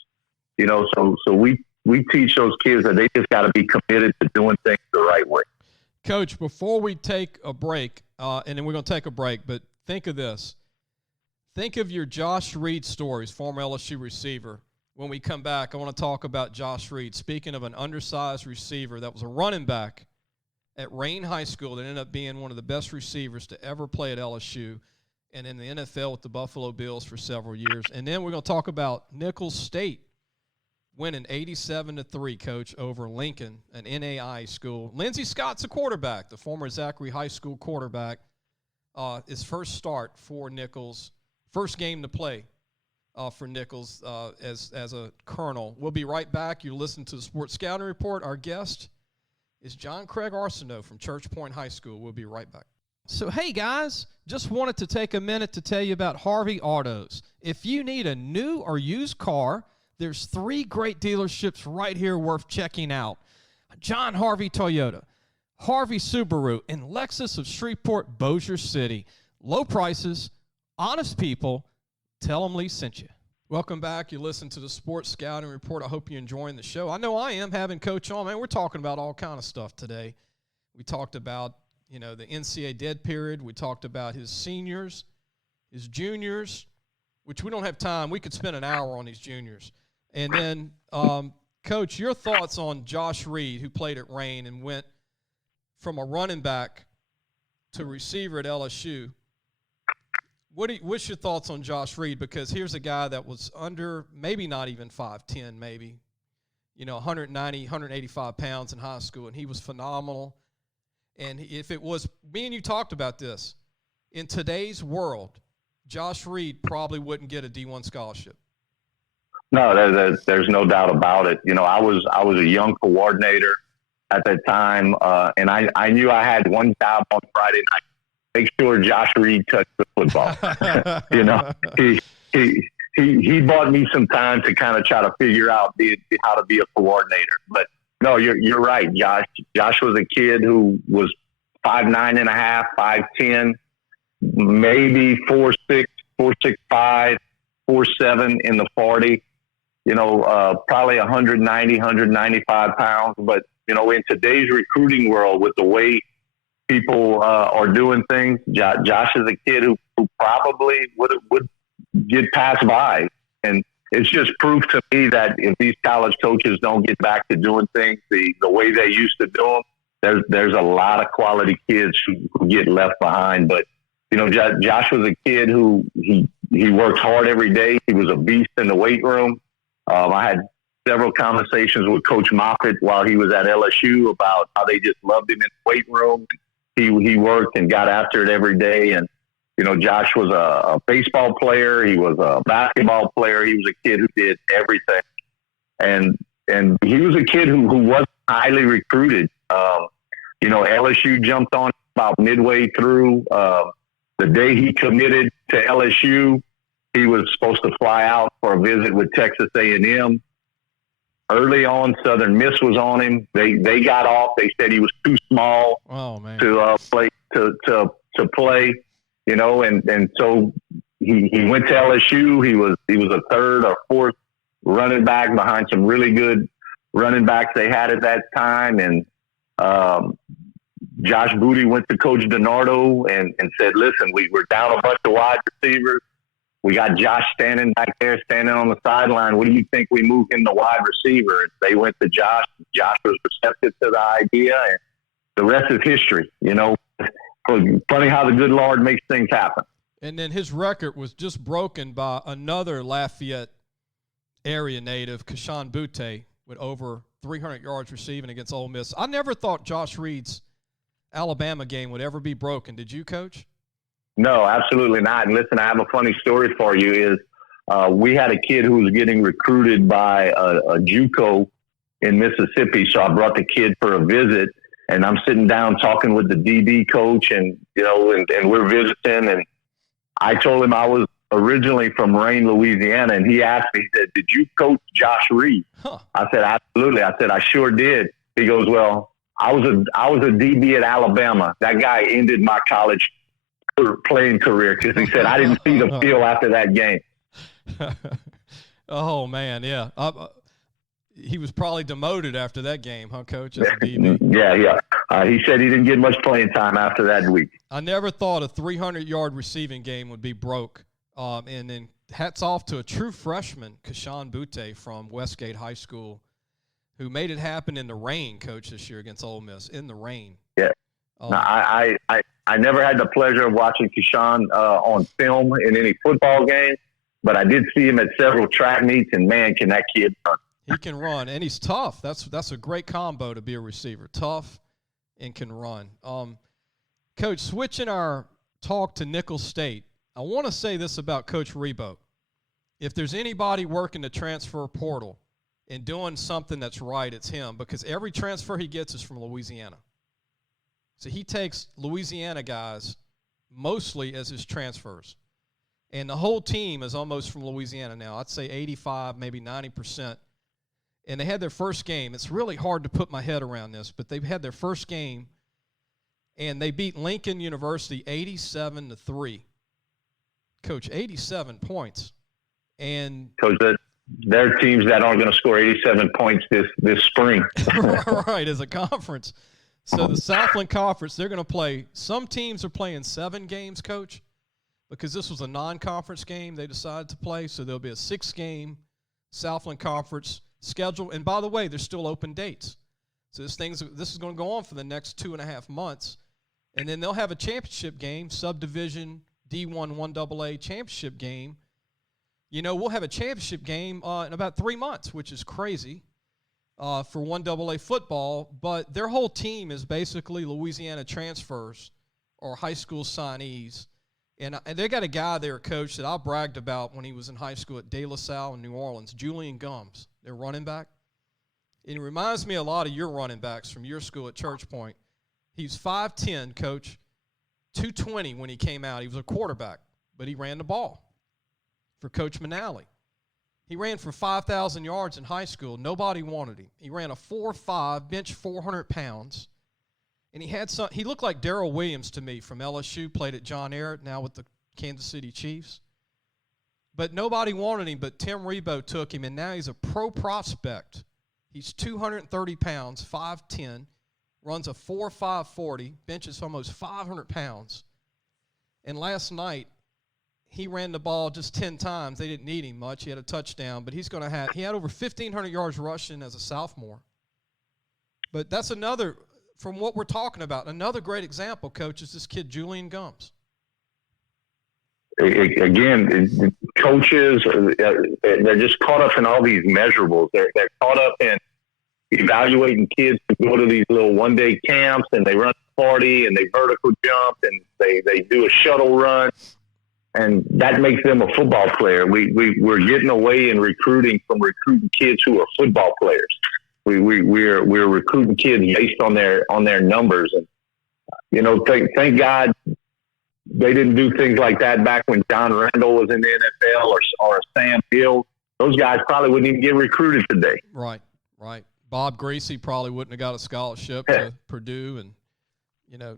So we teach those kids that they just got to be committed to doing things the right way. Coach, before we take a break, and then we're going to take a break, but think of this. Think of your Josh Reed stories, former LSU receiver. When we come back, I want to talk about Josh Reed. Speaking of an undersized receiver that was a running back at Rayne High School that ended up being one of the best receivers to ever play at LSU and in the NFL with the Buffalo Bills for several years. And then we're going to talk about Nicholls State winning 87-3, Coach, over Lincoln, an NAI school. Lindsey Scott's a quarterback, the former Zachary High School quarterback. His first start for Nicholls, first game to play for Nicholls as a colonel. We'll be right back. You're listening to the Sports Scouting Report. Our guest is John Craig Arceneaux from Church Point High School. We'll be right back. So, hey, guys, just wanted to take a minute to tell you about Harvey Autos. If you need a new or used car, there's 3 great dealerships right here worth checking out. John Harvey Toyota, Harvey Subaru, and Lexus of Shreveport, Bossier City. Low prices, honest people. Tell them Lee sent you. Welcome back. You listen to the Sports Scouting Report. I hope you're enjoying the show. I know I am, having Coach on. Man, we're talking about all kind of stuff today. We talked about, the NCAA dead period. We talked about his seniors, his juniors, which we don't have time. We could spend an hour on these juniors. And then, Coach, your thoughts on Josh Reed, who played at Rayne and went from a running back to receiver at LSU. What's your thoughts on Josh Reed? Because here's a guy that was under, maybe not even 5'10", maybe, 190, 185 pounds in high school, and he was phenomenal. And if it was, me and you talked about this, in today's world, Josh Reed probably wouldn't get a D1 scholarship. No, there's no doubt about it. I was a young coordinator at that time, and I knew I had one job on Friday night. Make sure Josh Reed touched the football. He bought me some time to kind of try to figure out how to be a coordinator. But no, you're right, Josh. Josh was a kid who was 5'9.5", 5'10", maybe 4'6", 4'6'5", 4'7" in the 40. Probably 190, 195 pounds. But in today's recruiting world, with the way people are doing things, Josh is a kid who probably would get passed by. And it's just proof to me that if these college coaches don't get back to doing things the way they used to do them, there's a lot of quality kids who get left behind. But, you know, Josh was a kid who he worked hard every day. He was a beast in the weight room. I had several conversations with Coach Moffitt while he was at LSU about how they just loved him in the weight room. He worked and got after it every day. And, you know, Josh was a baseball player. He was a basketball player. He was a kid who did everything. And he was a kid who wasn't highly recruited. You know, LSU jumped on about midway through. The day he committed to LSU, he was supposed to fly out for a visit with Texas A&M. Early on, Southern Miss was on him. They got off. They said he was too small to play. You know, and so he went to LSU. He was a third or fourth running back behind some really good running backs they had at that time. And Josh Booty went to Coach DiNardo and said, listen, we're down a bunch of wide receivers. We got Josh standing back there, standing on the sideline. What do you think we move him to wide receiver? And they went to Josh. Josh was receptive to the idea, and the rest is history. You know, funny how the good Lord makes things happen. And then his record was just broken by another Lafayette area native, Kashawn Butte, with over 300 yards receiving against Ole Miss. I never thought Josh Reed's Alabama game would ever be broken. Did you, Coach? No, absolutely not. And listen, I have a funny story for you. We had a kid who was getting recruited by a JUCO in Mississippi, so I brought the kid for a visit, and I'm sitting down talking with the DB coach, and you know, and we're visiting, and I told him I was originally from Rayne, Louisiana, and he asked me, he said, "Did you coach Josh Reed?" Huh. I said, "Absolutely." I said, "I sure did." He goes, "Well, I was a DB at Alabama. That guy ended my college playing career," because he said I didn't see the field after that game. Oh man, yeah. He was probably demoted after that game, huh, Coach? As a DB. Yeah. He said he didn't get much playing time after that week. I never thought a 300-yard receiving game would be broke. And then hats off to a true freshman, Kashawn Butte from Westgate High School, who made it happen in the rain, Coach, this year against Ole Miss, in the rain. Yeah. I never had the pleasure of watching Kashawn on film in any football game, but I did see him at several track meets, and man, can that kid run. He can run, and he's tough. That's a great combo to be a receiver, tough and can run. Coach, switching our talk to Nicholls State, I want to say this about Coach Rebote. If there's anybody working the transfer portal and doing something that's right, it's him, because every transfer he gets is from Louisiana. So he takes Louisiana guys mostly as his transfers. And the whole team is almost from Louisiana now. I'd say 85, maybe 90%. And they had their first game. It's really hard to put my head around this, but they've had their first game, and they beat Lincoln University 87-3. Coach, 87 points. And Coach, there are teams that aren't going to score 87 points this spring. Right, as a conference. So the Southland Conference, they're going to play – some teams are playing 7 games, Coach, because this was a non-conference game they decided to play. So there'll be a 6-game Southland Conference schedule. And by the way, there's still open dates. So this is going to go on for the next 2.5 months. And then they'll have a championship game, subdivision D1 1AA championship game. You know, we'll have a championship game in about 3 months, which is crazy. For 1AA football, but their whole team is basically Louisiana transfers or high school signees. And they got a guy there, Coach, that I bragged about when he was in high school at De La Salle in New Orleans, Julian Gums, their running back. And it reminds me a lot of your running backs from your school at Church Point. He's 5'10", Coach, 220 when he came out. He was a quarterback, but he ran the ball for Coach Manali. He ran for 5,000 yards in high school. Nobody wanted him. He ran a 4.5, bench 400 pounds. And he looked like Darrell Williams to me from LSU, played at John Ehret, now with the Kansas City Chiefs. But nobody wanted him, but Tim Rebote took him, and now he's a pro prospect. He's 230 pounds, 5'10", runs a 4.5 40, benches almost 500 pounds. And last night, he ran the ball just 10 times. They didn't need him much. He had a touchdown, but he had over 1,500 yards rushing as a sophomore. But that's another from what we're talking about. Another great example, Coach, is this kid Julian Gums. Again, coaches, they're just caught up in all these measurables. They're caught up in evaluating kids who go to these little one-day camps, and they run 40 and they vertical jump and they do a shuttle run, and that makes them a football player. We're getting away in recruiting from recruiting kids who are football players. We're recruiting kids based on their numbers, and you know, thank God they didn't do things like that back when John Randall was in the NFL or Sam Hill. Those guys probably wouldn't even get recruited today. Right. Bob Greasy probably wouldn't have got a scholarship to Purdue, and you know,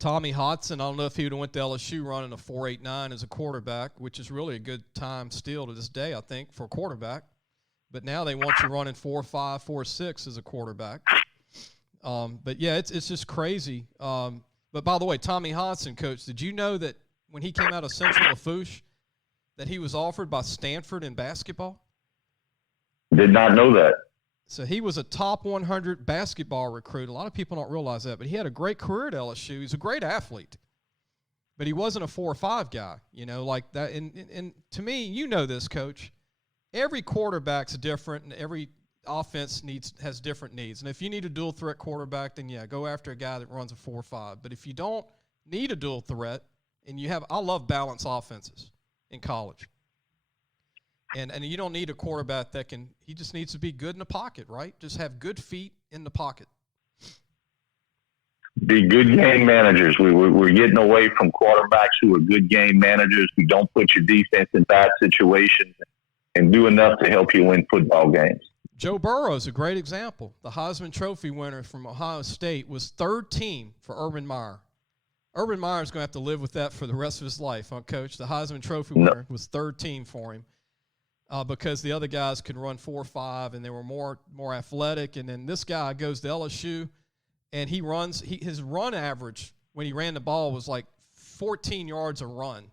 Tommy Hodson, I don't know if he would have went to LSU running a 4.89 as a quarterback, which is really a good time still to this day, I think, for a quarterback. But now they want you running 4.5, 4.6 as a quarterback. But yeah, it's just crazy. But by the way, Tommy Hodson, Coach, did you know that when he came out of Central Lafourche that he was offered by Stanford in basketball? Did not know that. So he was a top 100 basketball recruit. A lot of people don't realize that, but he had a great career at LSU. He's a great athlete, but he wasn't a 4 or 5 guy, you know, like that. And to me, you know this, Coach, every quarterback's different, and every offense has different needs. And if you need a dual threat quarterback, then yeah, go after a guy that runs a 4 or 5. But if you don't need a dual threat, and I love balanced offenses in college. And you don't need a quarterback he just needs to be good in the pocket, right? Just have good feet in the pocket. Be good game managers. We're getting away from quarterbacks who are good game managers, who don't put your defense in bad situations and do enough to help you win football games. Joe Burrow is a great example. The Heisman Trophy winner from Ohio State was third team for Urban Meyer. Urban Meyer's going to have to live with that for the rest of his life, huh, Coach? The Heisman Trophy winner was third team for him. Because the other guys could run 4 or 5 and they were more athletic. And then this guy goes to LSU and his run average when he ran the ball was like 14 yards a run.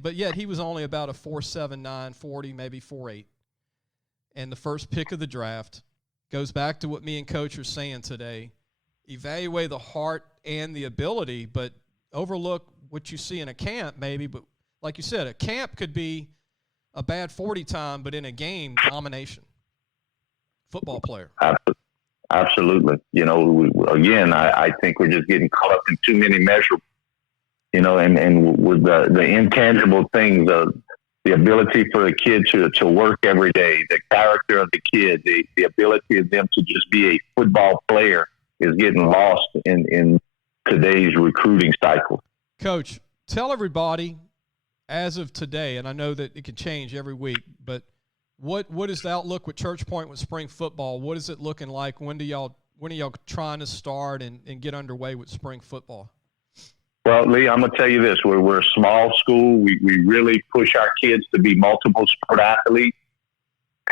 But yet he was only about a 4.79, 40, maybe 4.8. And the first pick of the draft goes back to what me and Coach are saying today. Evaluate the heart and the ability, but overlook what you see in a camp maybe. But like you said, a camp could be a bad 40 time, but in a game, domination. Football player. Absolutely. You know, again, I think we're just getting caught up in too many measurables, you know, and with the intangible things, the ability for the kid to work every day, the character of the kid, the ability of them to just be a football player is getting lost in today's recruiting cycle. Coach, tell everybody, as of today, and I know that it can change every week, but what is the outlook with Church Point with spring football? What is it looking like? When are y'all trying to start and get underway with spring football? Well, Lee, I'm going to tell you this. We're a small school. We really push our kids to be multiple sport athletes,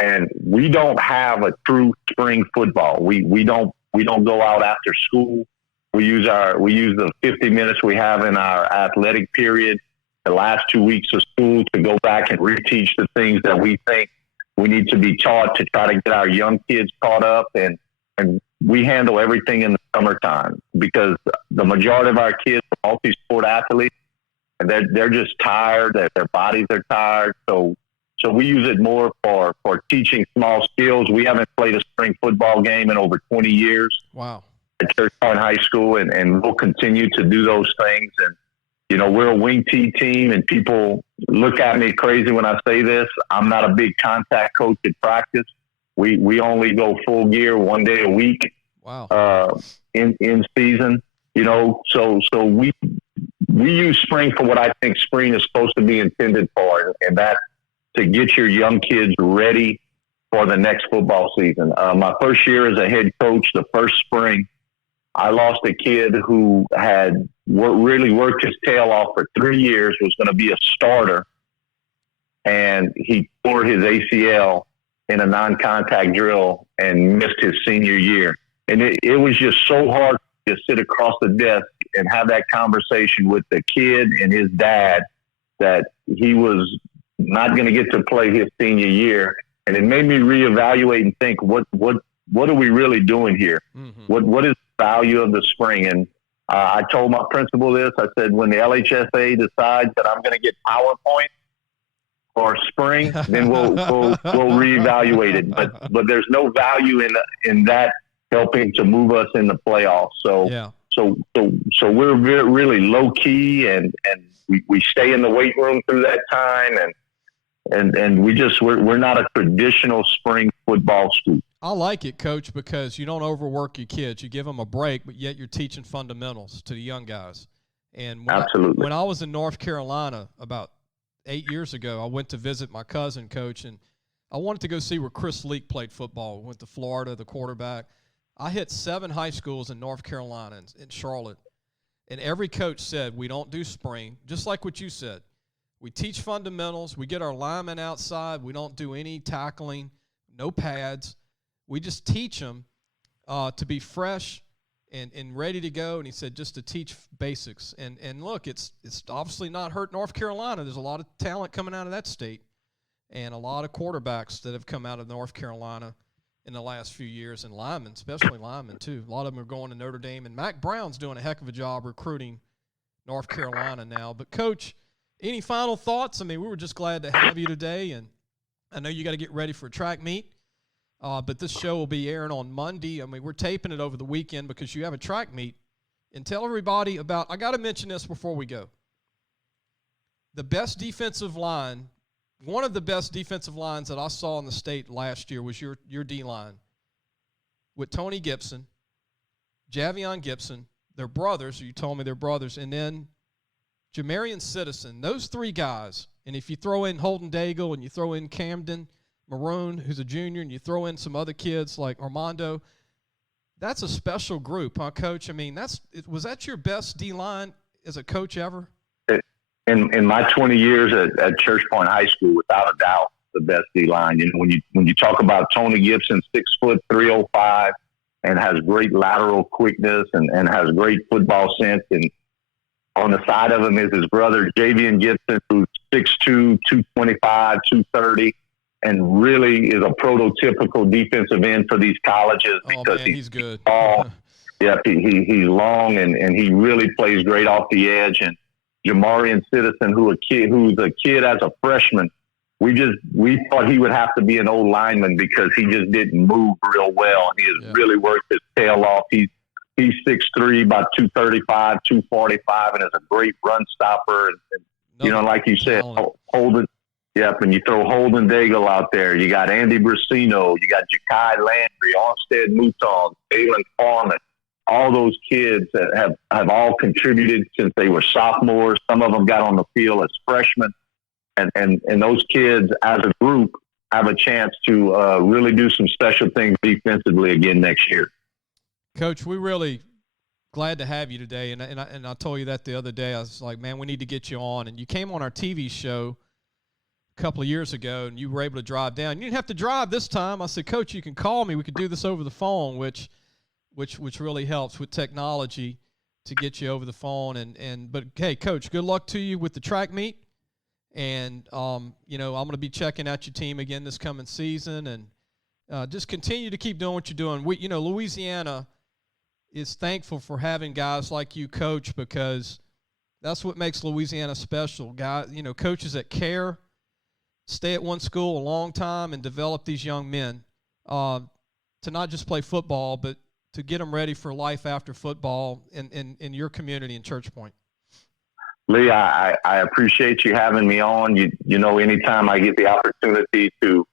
and we don't have a true spring football. We don't go out after school. We use the 50 minutes we have in our athletic period, the last 2 weeks of school, to go back and reteach the things that we think we need to be taught to try to get our young kids caught up. And we handle everything in the summertime because the majority of our kids are multi-sport athletes, and they're just tired, their bodies are tired. So we use it more for teaching small skills. We haven't played a spring football game in over 20 years. Wow. At Church Point High School, and we'll continue to do those things. And you know, we're a wing T team, and people look at me crazy when I say this. I'm not a big contact coach at practice. We only go full gear 1 day a week. Wow. In season, you know, so we use spring for what I think spring is supposed to be intended for, and that's to get your young kids ready for the next football season. My first year as a head coach, the first spring, I lost a kid who had really worked his tail off for 3 years, was going to be a starter, and he tore his ACL in a non-contact drill and missed his senior year. And it was just so hard to sit across the desk and have that conversation with the kid and his dad that he was not going to get to play his senior year. And it made me reevaluate and think, what are we really doing here? Mm-hmm. What is value of the spring. And I told my principal this. I said, when the LHSA decides that I'm going to get PowerPoint or spring, then we'll reevaluate it. But there's no value in that helping to move us in the playoffs. So we're really low key, and we stay in the weight room through that time, and we're not a traditional spring football school. I like it, Coach, because you don't overwork your kids. You give them a break, but yet you're teaching fundamentals to the young guys. And when I was in North Carolina about 8 years ago, I went to visit my cousin, Coach, and I wanted to go see where Chris Leak played football. Went to Florida, the quarterback. I hit 7 high schools in North Carolina, in Charlotte, and every coach said, we don't do spring, just like what you said. We teach fundamentals. We get our linemen outside. We don't do any tackling, no pads. We just teach them to be fresh and ready to go. And he said just to teach basics. And look, it's obviously not hurt North Carolina. There's a lot of talent coming out of that state and a lot of quarterbacks that have come out of North Carolina in the last few years, and linemen, especially linemen too. A lot of them are going to Notre Dame. And Mac Brown's doing a heck of a job recruiting North Carolina now. But, Coach, any final thoughts? I mean, we were just glad to have you today. And I know you got to get ready for a track meet. But this show will be airing on Monday. I mean, we're taping it over the weekend because you have a track meet. And tell everybody about – I got to mention this before we go. The best defensive line, one of the best defensive lines that I saw in the state last year was your D-line with Tony Gibson, Javion Gibson, their brothers, you told me they're brothers, and then Jamarian Citizen. Those 3 guys, and if you throw in Holden Daigle and you throw in Camden Maroon, who's a junior, and you throw in some other kids like Armando, that's a special group, huh, Coach? I mean, was that your best D-line as a coach ever? In my 20 years at Church Point High School, without a doubt, the best D-line. You know, when you talk about Tony Gibson, 6 foot 305, and has great lateral quickness and has great football sense, and on the side of him is his brother Javion Gibson, who's 6'2", 225, 230. And really is a prototypical defensive end for these colleges because he's good. Tall. Yep, he's long and he really plays great off the edge. And Jamarian Citizen, who's a kid as a freshman, we thought he would have to be an old lineman because he just didn't move real well. And he has really worked his tail off. He's 6'3", about 235, 245, and is a great run stopper. And like you said, Holden. Yep, and you throw Holden Daigle out there. You got Andy Brecheen, you got Ja'Kai Landry, Armstead Mouton, Dalen Farman. All those kids that have all contributed since they were sophomores. Some of them got on the field as freshmen. And those kids, as a group, have a chance to really do some special things defensively again next year. Coach, we're really glad to have you today. And I told you that the other day. I was like, man, we need to get you on. And you came on our TV show a couple of years ago, and you were able to drive down. You didn't have to drive this time. I said, Coach, you can call me. We could do this over the phone, which really helps with technology to get you over the phone. But hey, Coach, good luck to you with the track meet. And I'm going to be checking out your team again this coming season, and just continue to keep doing what you're doing. Louisiana is thankful for having guys like you, Coach, because that's what makes Louisiana special. Guys, coaches that care, stay at one school a long time and develop these young men to not just play football, but to get them ready for life after football in your community in Church Point. Lee, I appreciate you having me on. Anytime I get the opportunity to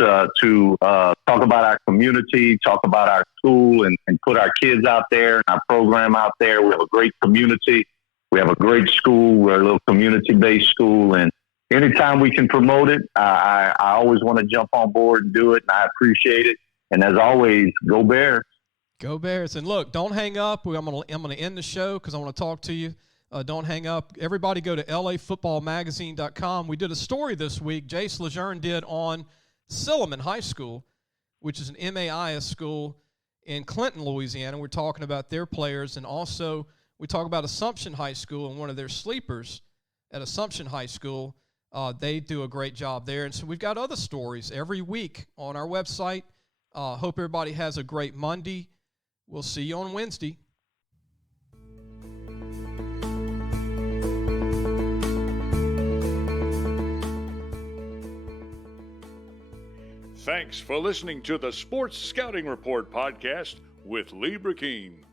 talk about our community, talk about our school, and put our kids out there and our program out there. We have a great community. We have a great school. We're a little community-based school, and anytime we can promote it, I always want to jump on board and do it, and I appreciate it. And as always, go Bears. Go Bears. And look, don't hang up. I'm going to end the show because I want to talk to you. Don't hang up. Everybody go to lafootballmagazine.com. We did a story this week, Jace Lejeune did, on Silliman High School, which is an MAIS school in Clinton, Louisiana. We're talking about their players, and also we talk about Assumption High School and one of their sleepers at Assumption High School. They do a great job there. And so we've got other stories every week on our website. Hope everybody has a great Monday. We'll see you on Wednesday. Thanks for listening to the Sports Scouting Report podcast with Lee Brecheen.